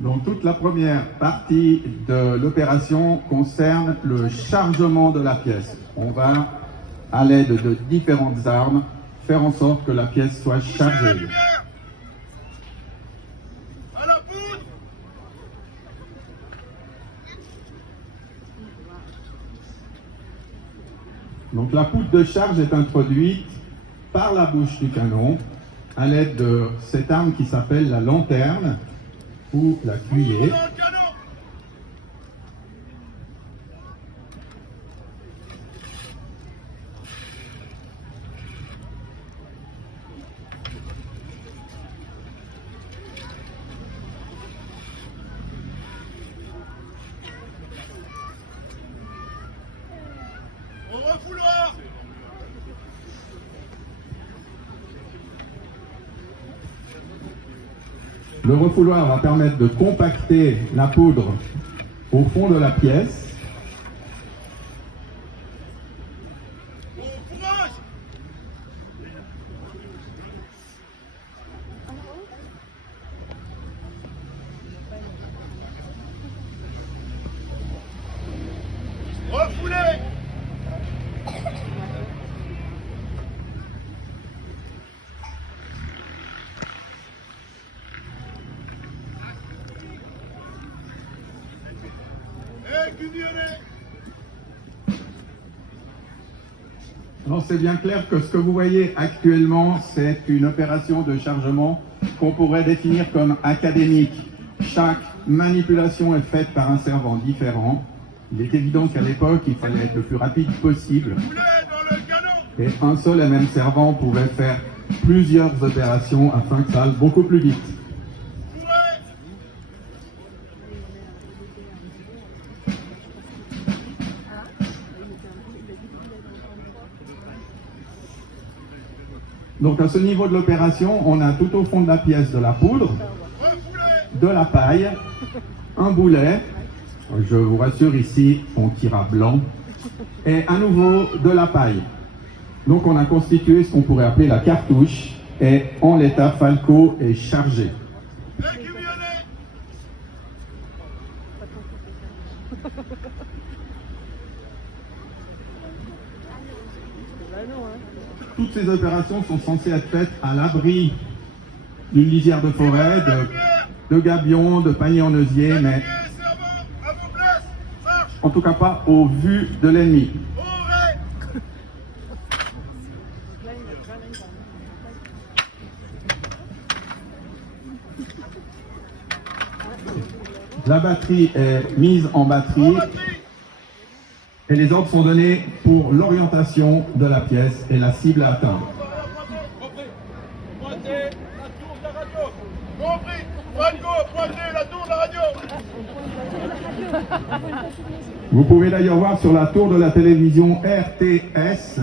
Donc toute la première partie de l'opération concerne le chargement de la pièce. On va, à l'aide de différentes armes, faire en sorte que la pièce soit chargée. Donc la poudre de charge est introduite par la bouche du canon à l'aide de cette arme qui s'appelle la lanterne ou la cuillère. Le refouloir va permettre de compacter la poudre au fond de la pièce. Refoulez! Alors c'est bien clair que ce que vous voyez actuellement, c'est une opération de chargement qu'on pourrait définir comme académique. Chaque manipulation est faite par un servant différent. Il est évident qu'à l'époque, il fallait être le plus rapide possible. Et un seul et même servant pouvait faire plusieurs opérations afin que ça aille beaucoup plus vite. Donc à ce niveau de l'opération, on a tout au fond de la pièce de la poudre, de la paille, un boulet, je vous rassure ici, on tira blanc, et à nouveau de la paille. Donc on a constitué ce qu'on pourrait appeler la cartouche, et en l'état Falco est chargé. Toutes ces opérations sont censées être faites à l'abri d'une lisière de forêt, de gabions, de paniers en osier, mais en tout cas pas au vu de l'ennemi. La batterie est mise en batterie. Et les ordres sont donnés pour l'orientation de la pièce et la cible à atteindre. Pointez la tour de la radio. Compris. Falco, pointez la tour de la radio. Vous pouvez d'ailleurs voir sur la tour de la télévision RTS,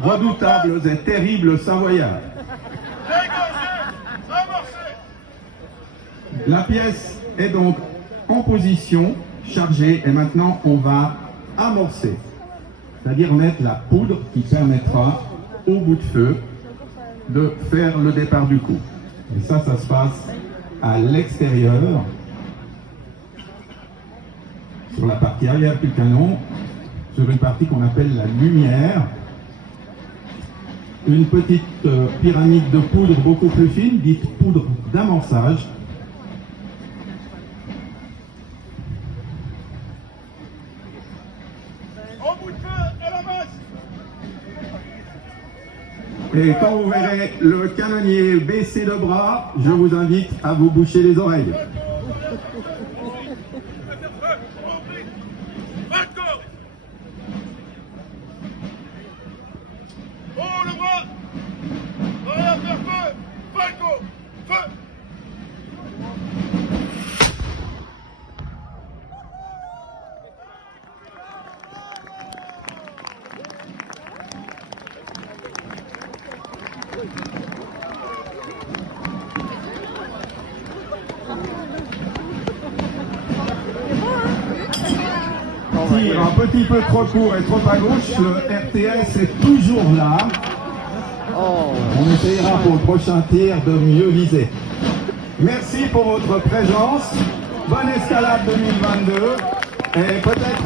redoutables et terribles Savoyards. La pièce est donc en position, chargée, et maintenant on va amorcer, c'est-à-dire mettre la poudre qui permettra au bout de feu de faire le départ du coup. Et ça se passe à l'extérieur, sur la partie arrière du canon, sur une partie qu'on appelle la lumière. Une petite pyramide de poudre beaucoup plus fine, dite poudre d'amorçage. Et quand vous verrez le canonnier baisser le bras, je vous invite à vous boucher les oreilles. Oh le bras! Rien faire feu! Falco! Feu! Tire un petit peu trop court et trop à gauche, le RTS est toujours là. On essayera pour le prochain tir de mieux viser. Merci pour votre présence. Bonne escalade 2022 et peut-être